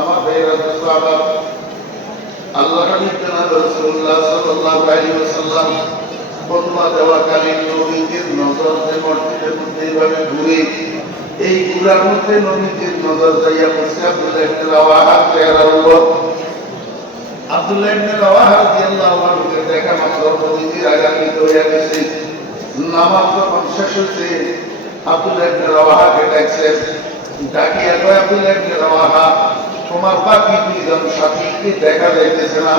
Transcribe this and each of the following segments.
আমার ভাইয়েরা আবার আল্লাহ হাবিব জনাব রাসূলুল্লাহ সাল্লাল্লাহু আলাইহি ওয়াসাল্লাম ফতোয়া দেওয়াকালীন নবীজির নজর যে মসজিদের মধ্যে এইভাবে ঘুরে, এই ঘুরার মধ্যে নবীজির নজর যাইয়া পড়ছে আব্দুল্লাহ ইবনে রাওয়াহা উপর আব্দুল্লাহ ইবনে রাওয়াহা রাদিয়াল্লাহু আনহুকে দেখা মাত্র নবীজির আগান্বিত হইয়া গেছে। নামাজ যখন শেষ হয়েছে আব্দুল্লাহ ইবনে রাওয়াহাকে ডাকছেন ডাকিয়া কয়, আব্দুল্লাহ ইবনে রাওয়াহা তোমার বাকি সাথীকে দেখা যাইতেছে না।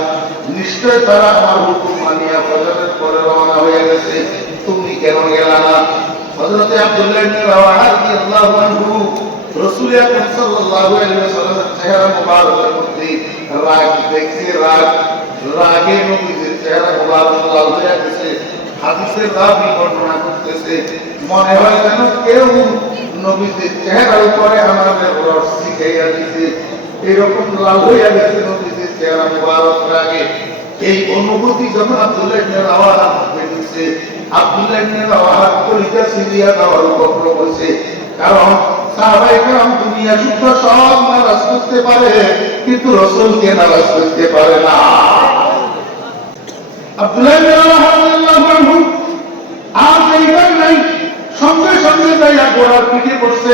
নিশ্চয় তারা আমার হুকুম মানিয়া ফজরের পরে রওনা হয়ে গেছে। তুমি কেন গেলা না? হযরতে আব্দুল্লাহ ইবনে রাওয়াহা রাদিয়াল্লাহু আনহু রাসূল আকরাম সাল্লাল্লাহু আলাইহি ওয়াসাল্লামের চেহারা মুবারকের মধ্যে রাগ দেখছে, রাগ, রাগে নবীজির চেহারা মুবারক লাল হয়ে গেছে। হাদিসের রাবি বর্ণনা করতেছে, মনে হয় যেন কেউ নবীজির চেহারার উপরে আমাদের রস শিখাইয়া দিছে। এরকম লাল হইয়া গেছে চেহারা রাগে। এই অনুভূতি যখন Abdullah ibn Abdullah ibn Syria উপক্রম কারণ দুনিয়া সব নারাজ করতে পারে, কিন্তু নারাজ করতে পারে না। আব্দুল্লাহ ইবনে রাদিয়াল্লাহু আনহু আর এইবার নাই সঙ্গে সঙ্গে যাইয়া ঘোড়ার পিঠে বসছে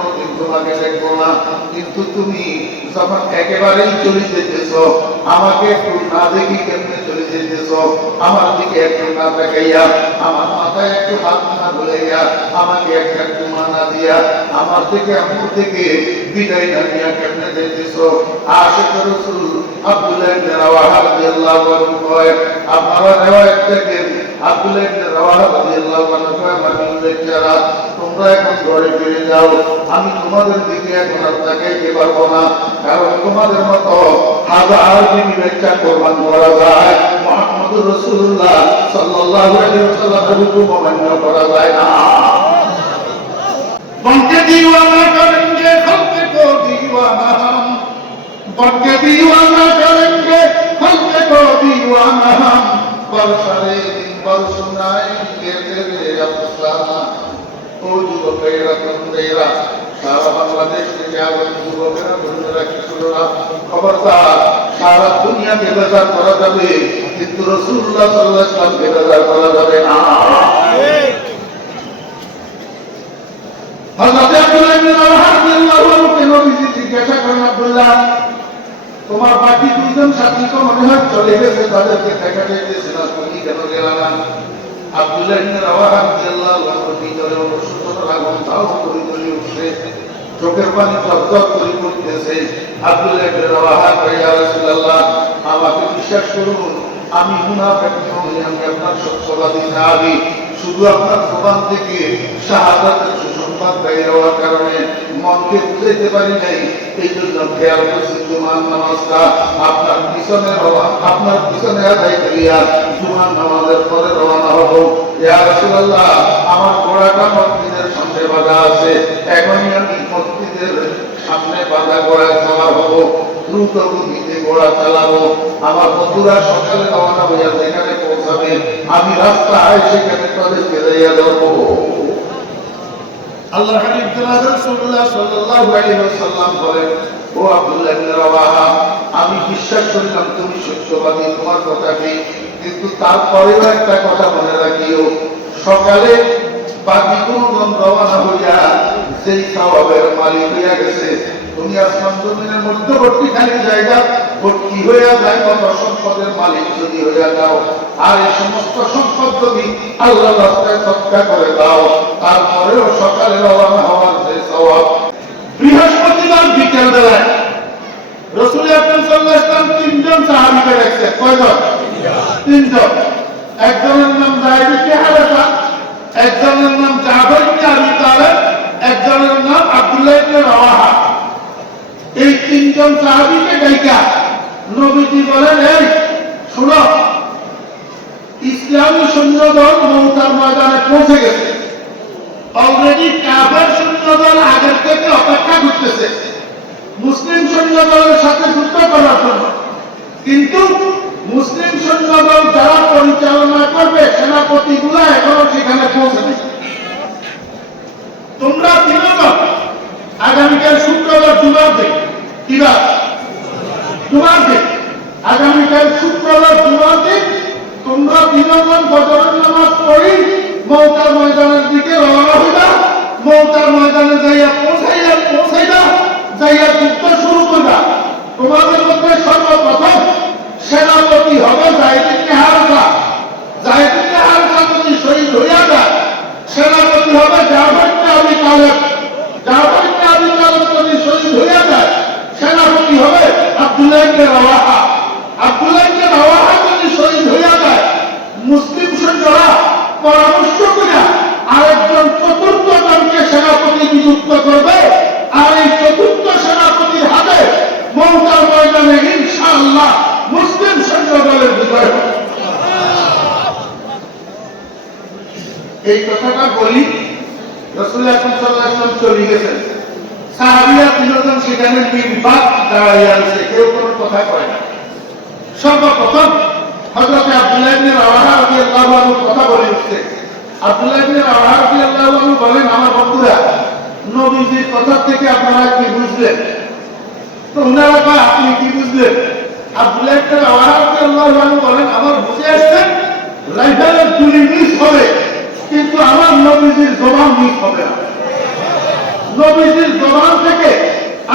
তোমাকে দেখব না, কিন্তু তুমি যখন একেবারেই চলে যেতেছ, আমাকে একটু না দেখি কেমনে চলে যেতেছ? আমার দিকে একটু না দেখাইয়া আমার মাথায় একটু হাত না বলাইয়া, আমাকে একটা চুমা না দিয়া, আমার থেকে আমুর থেকে বিদায় না নিয়া কেমনে যেতেছ? আশিক রাসূল আব্দুল্লাহ ইবনে রাওয়াহা কয় আপনারা রিওয়ায়াত থেকে আব্দুল্লাহ ইবনে রাওয়াহা রাদিয়াল্লাহু আনহু কয় বেচারা তোমরা এখন ঘরে ফিরে যাও। আমি তোমাদের দিকে এখন আর তাকাইতে পারব না, কারণ তোমাদের মতো হাজার বিবেচনা কোরবান করা যায়। মোহাম্মদ রসুল্লাহ সাল্লাহ সাল্লামের হুকুম অমান্য করা যায় না। বনকে দিওয়ানা করেঙ্গে খলকে কো দিওয়ানা। হাম বনকে দিওয়ানা করেঙ্গে খলকে কো দিওয়ানা। হাম বর্ষারে দিন বর্ষ নাই কে তেরে আফসানা ও যুবকেরা তন্দ্রেরা সারা বাংলাদেশ থেকে করা যাবে, কিন্তু রসুল্লাহ সাল্লাহ করা যাবে না। তোমার বাকি দুইজন সাথী মনে হয় চলে গেছে, তাদেরকে দেখা যাইতেছে রাদিয়াল্লাহু আনহু ভিতরে অনুশোচনার আগুন তাও করে করে উঠছে। চোখের পানি টপটপ করে পড়তেছে আব্দুল্লাহ ইবনে রাওয়াহা কয় ইয়া রাসূলুল্লাহ, আমাকে বিশ্বাস করুন, আমি মুনাফিক নই, আমি আপনার সত্যবাদী সাহাবী। শুধু আপনার জবান থেকে শাহাদাতের সুসংবাদ বেরিয়ে হওয়ার কারণে মনকে বুঝাইতে পারি নাই। এই জন্য খেয়াল করছি জুমার নামাজটা আপনার পিছনে আপনার পিছনে আদায় করিয়া জুমার নামাজের পরে রওনা হব। আমার ঘোড়াটা মসজিদের সামনে বাঁধা আছে। এখনই আমি মসজিদের সামনে বাঁধা সওয়ার হব। দ্রুত গতিতে ঘোড়া চালাবো। আমার বন্ধুরা সকালে রওনা হইয়া যেখানে পৌঁছাবে, আমি রাস্তায় সেখানে তাদেরকে যাইয়া ধরবো। আল্লাহ হাবিব সাল্লাল্লাহু আলাইহি ওয়াসাল্লাম বলেন ও আব্দুল্লাহ আমি বিশ্বাস করলাম তুমি সত্যবাদী, তোমার কথা ঠিক কিন্তু তারপরেও একটা কথা মনে রাখিও, সকালে বাকি কোন রওনা হইয়া যেই সওয়াবের মালিক হইয়া গেছে তুমি আসমান জমিনের মধ্যবর্তী খালি জায়গা, ভর্তি হইয়া যায় কত সম্পদের মালিক যদি হইয়া যাও। আর এই সমস্ত সম্পদ যদি আল্লাহ রাস্তায় সৎকা করে দাও, তারপরেও সকালে রওনা হওয়ার যে সওয়াব বৃহস্পতিবার একজনের নাম হারেসা একজনের নাম জাফর একজনের নাম এই তিনজন সাহাবীকে ডাইকা নবীজি বলেন, এই, শুনো, ইসলামী সৈন্যদল গেছে। অলরেডি কাফের সৈন্যদল আগের অপেক্ষা করতেছে। মুসলিম সৈন্যদলের সাথে যুদ্ধ করার জন্য। কিন্তু মুসলিম সৈন্যদল যারা পরিচালনা করবে, সেনাপতিগুলো এখনও সেখানে পৌঁছেনি তোমরা তিনজন আগামীকাল শুক্রবার জুমার দিন। কিবা জুমার দিন। আগামীকাল শুক্রবার জুমার দিন। তোমরা তিনজন ফজরের নামাজ পড়ি, মৌতার ময়দানের দিকে রওনা হইবা, মৌতার ময়দানে যাইয়া পৌঁছাইয়া, পৌঁছাইবা। যাইয়া যুদ্ধ শুরু করবা। তোমাদের মধ্যে সর্বপ্রথম সেনাপতি হবে জাহিদিন হারসা হার হারসা যদি শহীদ হইয়া যায়, সেনাপতি হবে জাফর আবি তালেব। জাফর আবি তালেব যদি শহীদ হইয়া যায়, সেনাপতি হবে আব্দুল্লাহ ইবনে রাওয়াহা আব্দুল্লাহ ইবনে রাওয়াহা যদি শহীদ হইয়া যায় মুসলিম সৈন্যরা পরামর্শ করে আরেকজন চতুর্থ জনকে সেনাপতি নিযুক্ত করবে আর এই চতুর্থ সেনাপতির হাতে মমতার ময়দানে ইনশাআল্লাহ মুসলিম সৈন্য দলের বিজয় হবে এই কথাটা বলি রসুল আকরম সাল্লাল্লাহু আলাইহি ওয়াসাল্লাম চলে গেছেন সাহাবীরা তিনজন সেখানে নির্বাক দাঁড়িয়ে আছে কেউ কোনো কথা কয় না সর্বপ্রথম হযরত আব্দুল্লাহ ইবনে রাওয়াহা রাদিয়াল্লাহু আনহু কথা বলে উঠছে আব্দুল্লাহ ইবনে রাওয়াহা রাদিয়াল্লাহু আনহু বলেন আমার বন্ধুরা নবীজির কথা থেকে আপনারা কি বুঝলেন? তো কয় আপনি কি বুঝলেন? বলেন, আমার বুঝে আসছেন রাইফেলের মিস হবে, কিন্তু আমার নবীজির জবান মিস হবে না। নবীজির জবান থেকে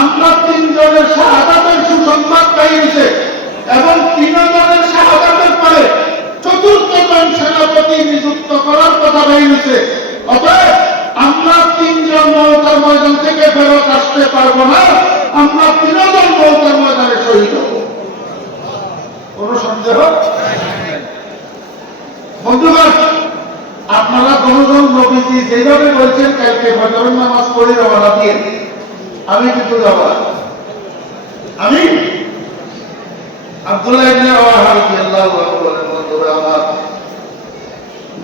আমরা তিনজনের শাহাদাতের সুসংবাদ পাইয়েছে, এবং তিনজনের শাহাদাতের পরে চতুর্থ সেনাপতি নিযুক্ত করার কথা পাইয়েছে। অতএব আমরা তিনজন মমতার ময়দান থেকে ফেরত আসতে পারব না। আমরা তিনজন মমতার ময়দানে শহীদ হব। কোন সন্দেহ? বন্ধুগণ, আপনারা দশজন নবীজি যেভাবে বলছেন, কালকে ফজরের নামাজ পড়ে রওনা দিয়ে আমি কিন্তু যাব আমি আব্দুল্লাহ ইবনে রাওয়াহা রাদিয়াল্লাহু আনহু বলেন, বন্ধুরা আমার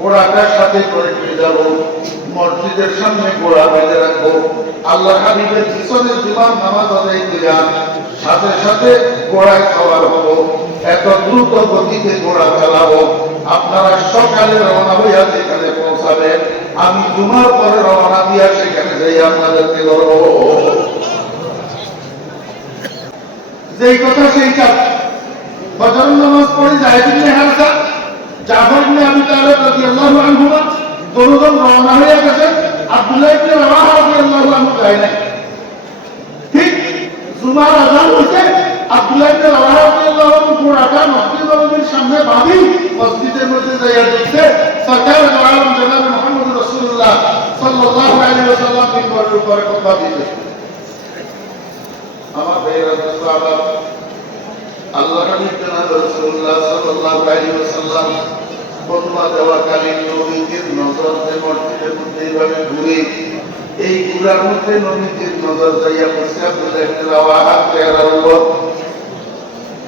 ঘোড়াটার সাথে করে নিয়ে যাব। মসজিদের সামনে ঘোড়া বেঁধে রাখব। আল্লাহ হাবিবের পিছনে জুমার নামাজ আদায় করিয়া সাথে সাথে ঘোড়ায় খাওয়ার হব। এত দ্রুত গতিতে ঘোড়া চালাবো। আপনারা সকালে রওনা হইয়া সেখানে পৌঁছাবেন, আমি জুমার পরে রওনা দিয়া সেখানে যাই আপনাদেরকে ধরবো যেই কথা সেই কাজ ফজর নামাজ পড়ে জাহিদ ইবনে হারসা জাফর ইবনে আবি তালেব রাদিয়াল্লাহু আনহুমা দুজন রওনা হয়ে গেছে। আব্দুল্লাহ ইবনে রাওয়াহা রাদিয়াল্লাহু আনহু যায় নাই। ঠিক জুমার আযান হইছে আব্দুল্লাহ ইবনে রাওয়াহা রাদিয়াল্লাহু আনহু ঘোড়াটা মসজিদ নববীর সামনে বাঁধি মসজিদের মধ্যে যাইয়া দেখছে, সরকার আলম জনাব মুহাম্মদ রাসূলুল্লাহ সাল্লাল্লাহু আলাইহি ওয়াসাল্লাম মিম্বরের উপরে খুতবা দিতেছে আমার ভাইয়েরা সাহাবা আল্লাহ নবী জনাব রাসূলুল্লাহ সাল্লাল্লাহু আলাইহি ওয়াসাল্লাম খুতবা দেওয়াকালীন নবীজির নজর যে মসজিদের মধ্যে এইভাবে ঘুরে এই ঘুরার মধ্যে নবীজির নজর যাইয়া পড়ছে। আব্দুল্লাহ ইবনে রাওয়াহা উপর।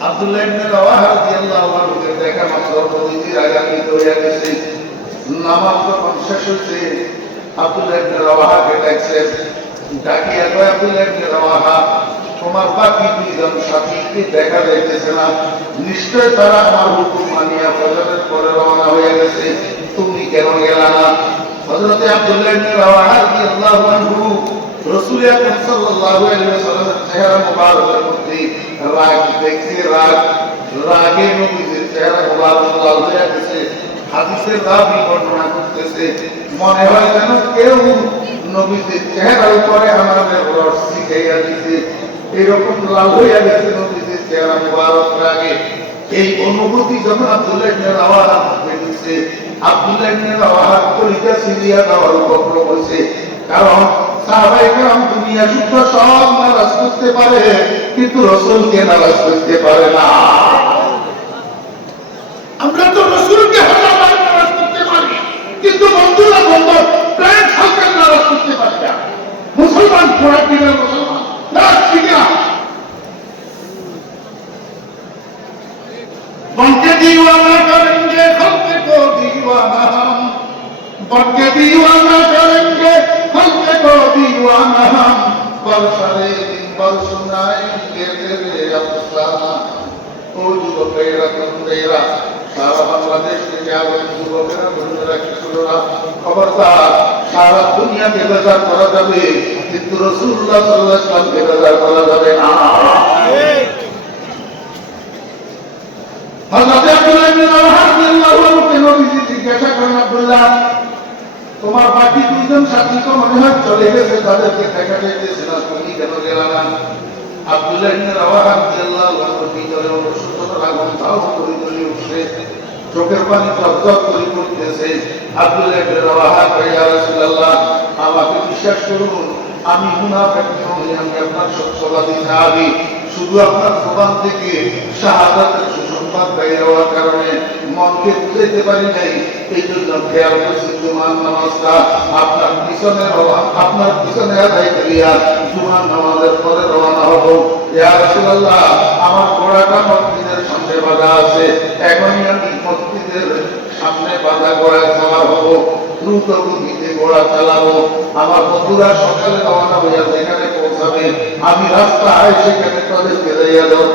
আব্দুল্লাহ ইবনে রাওয়াহা রাদিয়াল্লাহু আনহু দেখা মাত্র নবীজির আগামীত হইয়া গেছে। নামাজ যখন শেষ হয়েছে আব্দুল্লাহ ইবনে রাওয়াহাকে ডাকছে। ডাকিয়া কয়, আব্দুল্লাহ ইবনে রাওয়াহা তোমার বাকি দুইজন সাথীকে দেখা যাইতেছে না। নিশ্চয় তারা আমার হুকুম মানিয়া ফজরের পরে রওনা হয়ে গেছে। তুমি কেন গেলা না? হযরতে আব্দুল্লাহ ইবনে রাওয়াহা রাদিয়াল্লাহু আনহু রাসূল আকরাম সাল্লাল্লাহু আলাইহি ওয়াসাল্লামের চেহারা মুবারকের মধ্যে রাগ দেখছে রাগ, রাগে নবীজির চেহারা মুবারক লাল হয়ে গেছে। হাদিসের রাবি বর্ণনা করতেছে, মনে হয় যেন কেউ নবীজির চেহারার উপরে আমাদের রস শিখাইয়া দিছে। এরকম লাল হইয়া গেছে নবীজির চেহারা রাগে এই অনুভূতি যখন Abdullah ibn Abdullah ibn Syria উপক্রম হয়েছে। কারণ সাহাবাই দুনিয়া সব নারাজ করতে পারে, কিন্তু রসুলকে নারাজ করতে পারে না। আমরা তো রসুলকে হাজার নারাজ করতে পারি, কিন্তু বন্ধুরা বন্ধু, প্রায় নারাজ করতে না। মুসলমান মুসলমান बन के दीवाना करेंगे हल्क को दीवाना हम बन के दीवाना करेंगे हल्क को दीवाना हम पल सरे दिन पल सुनाएंगे तेरे अफसाना ओ जो तेरा तुम तेरा সারা বাংলাদেশ থেকে আগত যুবকেরা বন্ধুরা, কিশোররা খবরদার সারা দুনিয়াকে বেজার করা যাবে, কিন্তু রসুল্লাহ সাল্লাহ ইসলামকে বেজার করা যাবে না। তোমার বাকি দুইজন সাথী তো মনে হয় চলে গেছে, তাদেরকে দেখা যাইতেছে না, তুমি কেন গেলা আব্দুল্লাহ ইবনে রাওয়াহা রাদিয়াল্লাহু আনহু ভিতরে অনুশোচনার আগুন তাও করে জ্বলে উঠছে, চোখের পানি টপটপ করে পড়তেছে। আব্দুল্লাহ ইবনে রাওয়াহা কয় আমাকে বিশ্বাস করুন আমি আপনার সত্যবাদী সাহাবী। শুধু আপনার জবান থেকে শাহাদাতের সুসংবাদ পেয়ে যাওয়ার কারণে মনকে বুঝাইতে পারি নাই। এই জন্য খেয়াল করছি, জুমার নামাজটা আপনার পিছনে আপনার পিছনে আদায় করিয়া জুমার নামাজের পরে হব। আমার ঘোড়াটা মসজিদের সামনে বাঁধা আছে। এখনই আমি মসজিদের সামনে বাঁধা ঘোড়ায় সওয়ার হব। দ্রুত গতিতে ঘোড়া চালাবো। আমার বন্ধুরা সকালে রওনা হইয়া যেখানে পৌঁছাবে আমি রাস্তায় সেখানে তাদেরকে দাঁড়িয়ে দেব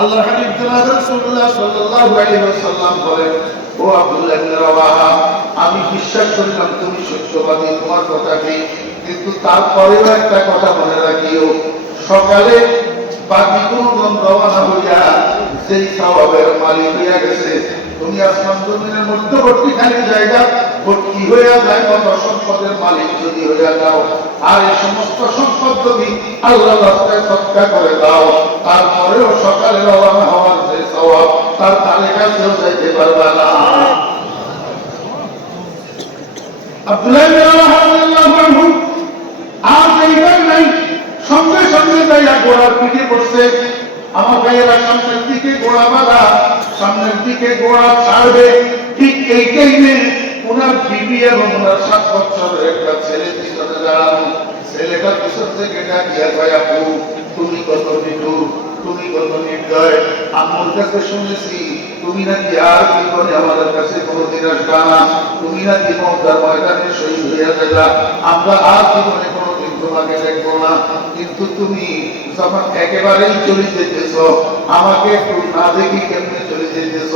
আল্লাহ হাবিব রাসূলুল্লাহ সাল্লাল্লাহু আলাইহি ওয়াসাল্লাম বলেন, ও আব্দুল্লাহ ইবনে রাওয়াহা আমি বিশ্বাস করলাম তুমি সত্যবাদী, তোমার কথা ঠিক। কিন্তু তারপরেও একটা কথা মনে রাখিও, সকালে বাকি কোন রওনা হইয়া সেই সওয়াবের মালিক হইয়া গেছে। তুমি আসমান জমিনের মধ্যবর্তী খালি জায়গা, ভর্তি হইয়া যায়, কত সম্পদের মালিক যদি হইয়া যাও। আর এই সমস্ত সম্পদ যদি আল্লাহ রাস্তায় সৎকা করে দাও, তারপরেও সকালে রওনা হওয়ার যে সওয়াব তার ধারে কাছেও যাইতে পারবে না। আব্দুল্লাহ বিন রাওয়াহা রাদিয়াল্লাহু আনহু আর এইবার নাই সঙ্গে যাইয়া ঘোড়ার পিঠে বসছে। আমার ভাইয়েরা সামনের দিকে ঘোড়া বাঁধা, সামনের দিকে ঘোড়া ছাড়বে। ঠিক এই টাইমে ওনার বিবি এবং ওনার সাত বছরের একটা ছেলে পিছনে দাঁড়ানো ছেলেটা পিছন থেকে ডাকিয়া কয় আপু, তুমি কত নিঠুর, তুমি কত নির্দয়। আমার কাছে শুনেছি, তুমি নাকি আর জীবনে আমাদের কাছে কোনোদিন আসবা না? তুমি নাকি মমতার ময়দানে শহীদ হইয়া গেলা আমরা আর জীবনে কোনোদিন তোমাকে দেখব না, কিন্তু তুমি যখন একেবারেই চলে যেতেছ, আমাকে একটু না দেখি কেমনে চলে যেতেছ?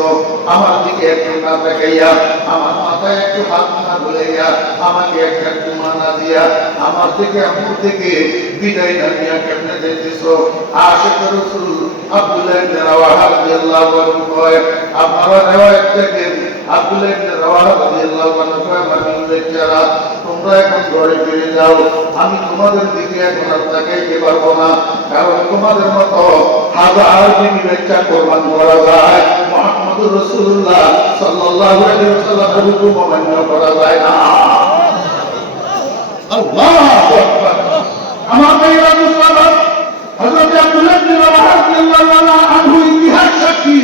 আমার দিকে একটু না দেখাইয়া আমার মাথায় একটু হাত না বলাইয়া আমাকে একটা চুমা না দিয়া, আমার থেকে আমুর থেকে বিদায় না দিয়া কেমনে যেতেছ? আশেখ রসুল আব্দুল্লাহ রাওয়াহা রাদিয়াল্লাহু আনহু কয়, আপনারা রিওয়ায়াত দেখেন, আব্দুল্লাহ রাওয়াহা রাদিয়াল্লাহু আনহু কয়, আমার বাচ্চারা তোমরা এখন ঘরে ফিরে যাও। আমি তোমাদের দিকে এখন আর তাকাইতে পারব না, কারণ তোমাদের মতো হাজার বিবি বাচ্চা কোরবান করা যায়, মুহাম্মদুর রাসূলুল্লাহ সাল্লাল্লাহু আলাইহি ওয়াসাল্লামের হুকুম করা যায় না। আল্লাহু মুসলমান, হযরত আব্দুল্লাহ বিন রাদিয়াল্লাহু আনহু ইতিহাস সাক্ষী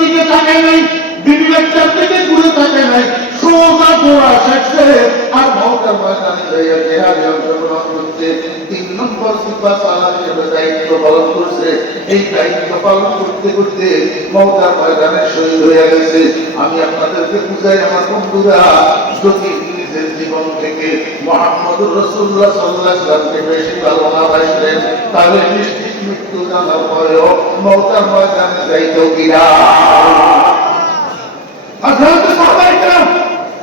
দিকে তাকায় নাই তাকায় নাই। সোজা গোড়া শেখছে আর মহকার ময়দানে যাইয়া জেহাদে অংশগ্রহণ করতে তিন নম্বর সালার হিসেবে দায়িত্ব পালন করছে এই দায়িত্ব পালন করতে করতে মহকার ময়দানে শহীদ হয়ে গেছে আমি আপনাদেরকে বুঝাই আমার বন্ধুরা যদি জীবন থেকে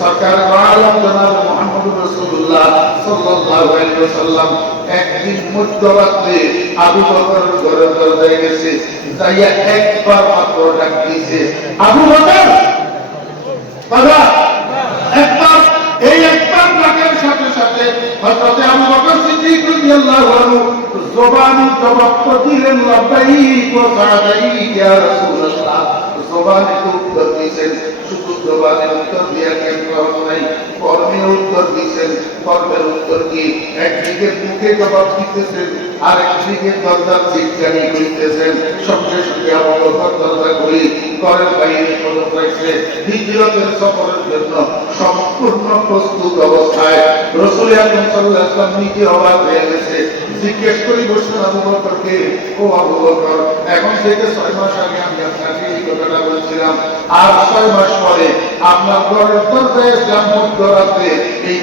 সরকার আলম জনাব মুহাম্মদ রাসূলুল্লাহ সাল্লাল্লাহু আলাইহি ওয়াসাল্লাম একদিন মধ্যরাত্রে আবু বকরের ঘরের দরজায় গেছে, যাইয়া একবার মাত্র ডাক আবু বকর, বাবা, একবার, এই একবার ডাকের সাথে সাথে হযরত আবু বকর সিদ্দিক রাদিয়াল্লাহু আনহু জবান জবাব দিলেন, লব্বাইক ওয়া সাদাইক ইয়া রাসূলুল্লাহ। উত্তর দিয়েছেন শুধু উত্তর নাই। কর্মে উত্তর দিয়েছেন, কর্মের উত্তর কি একদিকে মুখে জবাব দিতেছেন আর একদিকে দরজার করিতেছেন। সঙ্গে দরজা করি বাইরে হিজরতের সফরের জন্য সম্পূর্ণ প্রস্তুত অবস্থায় রসুল আকরম সাল্লাল্লাহু নিজে অবাক হয়ে গেছে। জিজ্ঞেস করি বসলেন আবু বকরকে, ও আবু বকর, এখন থেকে ছয় মাস আগে আমি আপনাকে কথাটা বলছিলাম আর ছয় মাস পরে আপনার ঘরের দরজায় মধ্যরাত্রে এই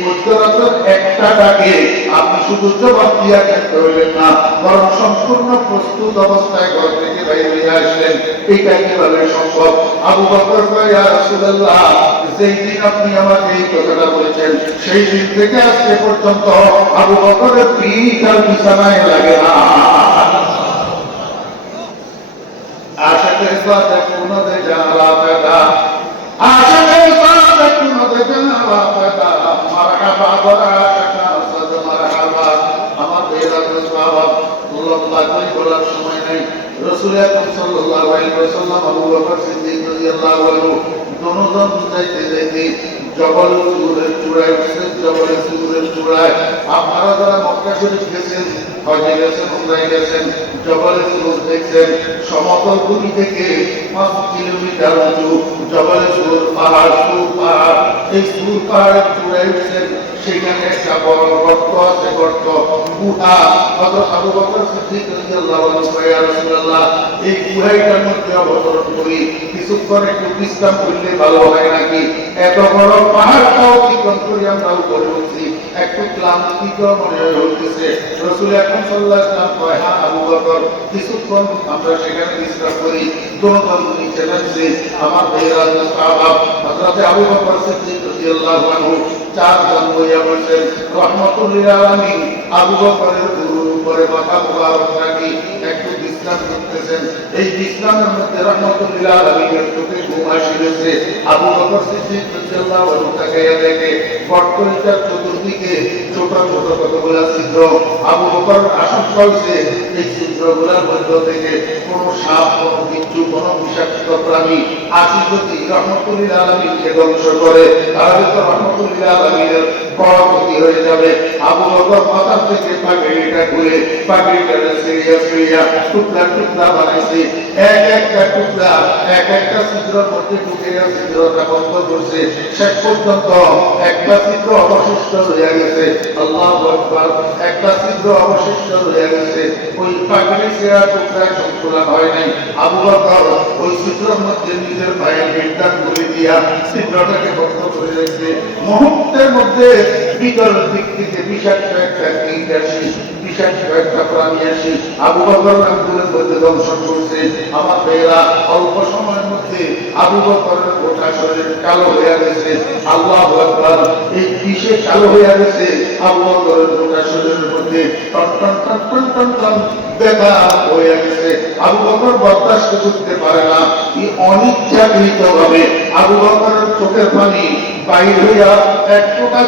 আপনি শুধু জবাব দিয়া হইলেন না, বরং সম্পূর্ণ প্রস্তুত অবস্থায় ঘর থেকে বাইরে আসলেন। এটা কীভাবে সম্ভব? আবু বকর যেই দিন আপনি আমাকে এই কথাটা বলেছেন, সেই দিন থেকে আজকে পর্যন্ত আবু বকরের পিঠ আর বিছানায় লাগে না। পেদা আশাকে সাথে পুনদে জালা পেদা মারহাবা বরা আশাকা সাদ মারহাবা আমার বেরাদের বাবা লম্বা করে বলার সময় নাই। রসুল আকরাম সাল্লাল্লাহু আলাইহি ওয়াসাল্লাম, আবু বকর সিদ্দিক রাদিয়াল্লাহু আনহু দনোজন যাইতে যাইতে জবল সুরের চূড়ায় জবল সুরের চূড়ায়, আপনারা যারা মক্কা শরীফ গেছেন হজে গেছেন, উমরায় গেছেন জবল সুর দেখছেন, সমতল ভূমি থেকে পাঁচ কিলোমিটার উঁচু জবল সুর পাহাড় সুর পাহাড়, এই সুর পাহাড়ের চূড়ায় উঠছেন। সেখানে একটা বড় গর্ত আছে, গর্ত গুহা। হযরত আবু বকর সিদ্দিক রাদিয়াল্লাহু আনহু ইয়া রাসূলুল্লাহ, এই গুহাইটার মধ্যে অবতরণ করি। কিছুক্ষণ একটু বিশ্রাম করলে ভালো হয় নাকি? এত বড় পাহাড়টা অতিক্রম করে আমরা উপরে উঠছি। একটু ক্লান্তিকর মনে হইতেছে। রসুল এখন সাল্লাল্লাহু আলাইহি ওয়াসাল্লাম কয় হ্যাঁ আবু বকর, কিছুক্ষণ আমরা সেখানে বিশ্রাম করি। দোনোজন নিচে নামছে। আমার ভাইয়েরা সাহাবা হযরত আবু বকর সিদ্দিক রাদিয়াল্লাহু আনহু চার জন হইয়া বলছেন রহমতুল্লিল আলামিন আবু করতেছেন। এই বিশ্রামের মধ্যে রহমতুল্লিল আলামিনের চোখে চতুর্দিকে ছোট ছোট কতগুলা ছিদ্র আবু বকর আশঙ্কা হয়েছে এই ছিদ্রগুলার মধ্য থেকে কোনো সাপ, কোনো বিচ্ছু, কোনো বিষাক্ত প্রাণী আসি যদি রহমতুল্লিল আলামিনকে ধ্বংস করে। তাহলে তো রহমতুল্লিল আলামিনের বড় ক্ষতি হয়ে যাবে। আবু বকর মাথার থেকে পাগড়িটা খুলে পাগড়িটা সিরিয়া সিরিয়া টুকরা টুকরা বানাইছে। এক একটা টুকরা, এক একটা ছিদ্রের মধ্যে ঢুকে ছিদ্রটা বন্ধ করছে। শেষ পর্যন্ত একটা ছিদ্র অবশিষ্ট রয়ে গেছে। আল্লাহ আকবার। একটা ছিদ্র অবশিষ্ট রয়ে গেছে। ওই পাগড়ি সেরা টুকরা সম্পূর্ণ হয় নাই। আবু বকর ওই ছিদ্রের মধ্যে নিজের ভাইয়ের পেটটা খুলে দিয়া ছিদ্রটাকে বন্ধ করে রেখেছে মুহূর্তের মধ্যে বিকল দিক থেকে বিষাক্ত একটা কীট বিষাক্ত একটা প্রাণী আসি। আবু বকর রামপুরের মধ্যে দংশন করছে, আমার মেয়েরা অল্প সময়ের মধ্যে আবু বকরের গোটা শরীর কালো হয়ে গেছে। আল্লাহ আকবার। এই বিষে কালো হয়ে গেছে? আবু বকরের গোটা শরীরের মধ্যে টন টন টন টন টন টন হয়ে গেছে। আবু বকর বরদাস্ত করতে পারে না। এই অনিচ্ছাকৃত ভাবে আবু বকরের চোখের পানি বাইর হইয়া এক ফোঁটা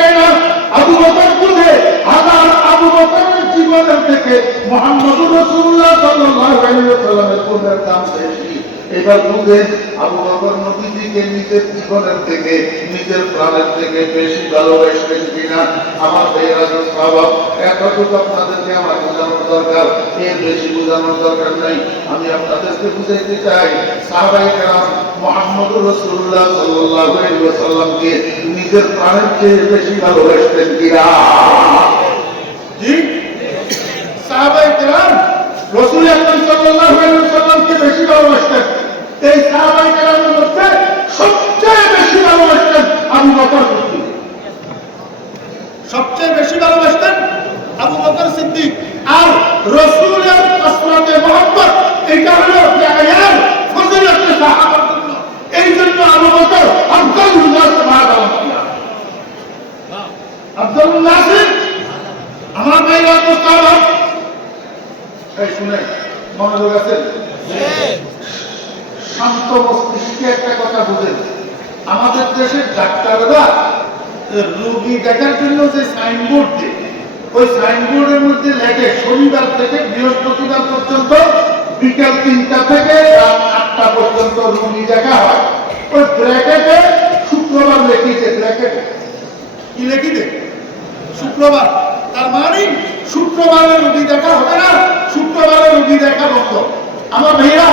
কেন আবু বকর বুঝে হাজার আবু বকরের জীবনের থেকে মোহাম্মদ রসুল্লাহ সাল্লাল্লাহু আলাইহি ওয়াসাল্লামের গুণের দাম বেশি। এবার বুঝেন আবু বকর নবীজিকে নিজের জীবনের থেকে, নিজের প্রাণের থেকে বেশি ভালোবাসবেন কিনা, আমার বেরা মুস্তাফা এতটুকু আপনাদেরকে আমার বোঝানোর দরকার। এর বেশি বোঝানোর দরকার নাই। আমি আপনাদেরকে বুঝাইতে চাই সাহাবাই কেরাম মোহাম্মদ রসুল্লাহ সাল্লাল্লাহু আলাইহি ওয়াসাল্লামকে নিজের প্রাণের চেয়ে বেশি ভালোবাসতেন কিনা? জি সাহাবাই কেরাম রসুল আকরাম সাল্লাল্লাহু আলাইহি ওয়াসাল্লামকে বেশি ভালোবাসতেন। এই সাহাবাই কেরামের মধ্যে সবচেয়ে বেশি ভালোবাসতেন আবু বকর সবচেয়ে বেশি ভালোবাসতেন আবু বকর সিদ্দিক। আর রসুলের কসরতে মোহাম্মদ এটা হলো জায়ার ফজিলতে সাহাবার জন্য। এই জন্য আবু বকর আব্দুল নাস সুবহানাল্লাহ আব্দুল নাসির আমার ভাইরা মুস্তাফা। এই শুনে মনোযোগ আছে? শান্ত মস্তিষ্কে একটা কথা বুঝেন। আমাদের দেশের ডাক্তাররা রোগী দেখার জন্য যে সাইনবোর্ড দেয়, ওই সাইনবোর্ডের মধ্যে লেখে, শনিবার থেকে বৃহস্পতিবার পর্যন্ত বিকাল তিনটা থেকে রাত আটটা পর্যন্ত রোগী দেখা হয়। ওই ব্র্যাকেটে শুক্রবার লেখিতে ব্র্যাকেটে কি লেখিতে শুক্রবার। তার মানে শুক্রবারে রোগী দেখা হবে না, শুক্রবারে রোগী দেখা বন্ধ। আমার ভাইয়া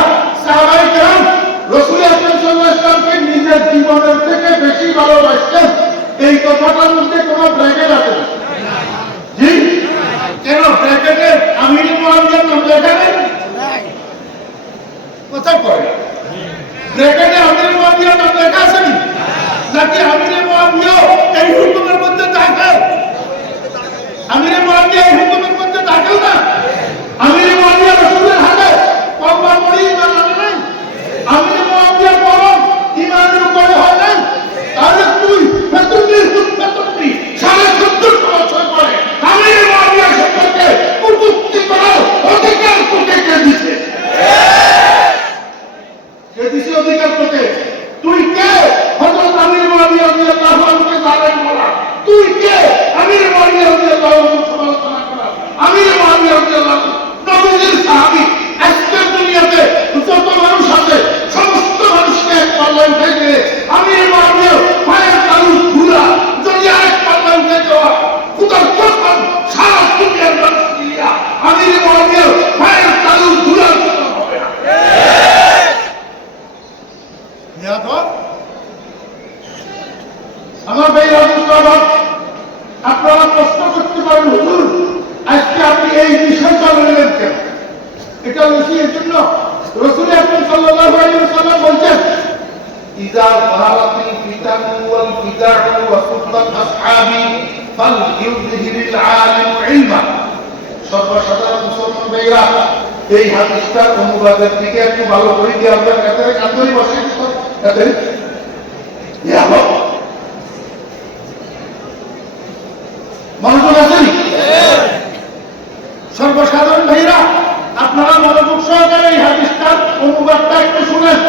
সর্বসাধারণ ভাইরা ভালো আপনার মনোযোগ সহকারে এই হাদিসটার অনুবাদটা একটু শুনেন।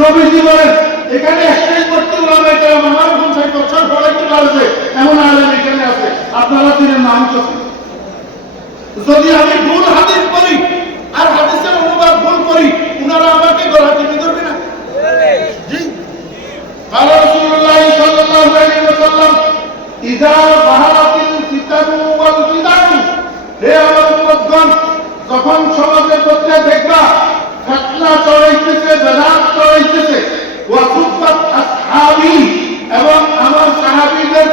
নবীজি বলেন, এখানে এক্সপ্লেন করতে উলামে কেরাম আমার পঞ্চাশ বছর পরে কি পারবে এমন আলেম এখানে আছে। আপনারা তিনি নাম চোখে যদি আমি ভুল হাদিস করি আর হাদিসের অনুবাদ ভুল করি উনারা আমাকে গলাতে ধরবে না জি قال رسول الله صلى الله عليه وسلم إذا ظهرت الفتن والبدع হে আমার উম্মতগণ যখন সমাজের মধ্যে দেখবা ফিতনা চড়াইতেছে বেদাত চড়াইতেছে ওয়াসুফাত আসহাবি এবং আমার সাহাবীদের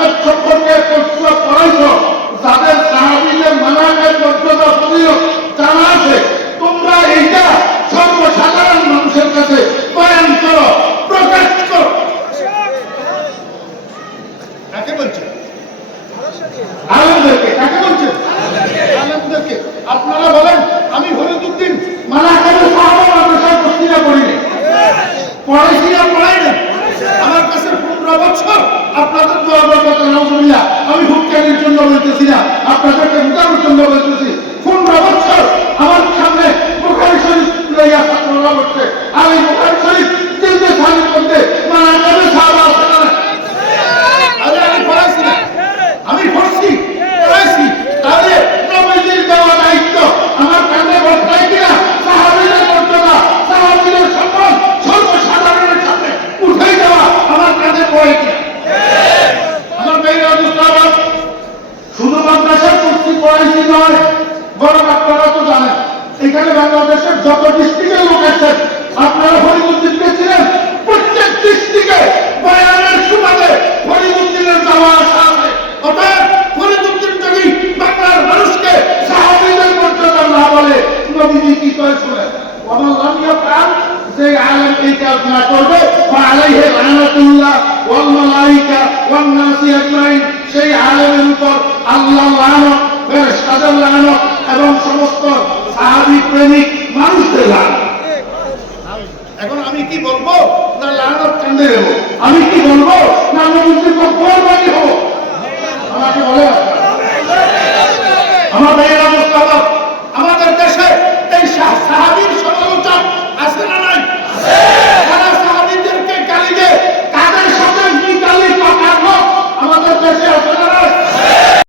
মানাকাত সম্পর্কে পড়াইছো যাদের সাহাবীদের মানাকাত মর্যাদা ফজিলত জানা আছে তোমরা এইটা সর্বসাধারণ আলেমদেরকে কাকে বলছেন আলেমদেরকে আপনারা বলেন আমি ফরিদুদ্দিন মানা করে সাহাবা মাদ্রাসায় পত্রিকা পড়িনি পড়াইছি না পড়াই না আমার কাছে পনেরো বছর আপনাদের দোয়া বরকত আলহামদুলিল্লাহ আমি হুক্কানির জন্য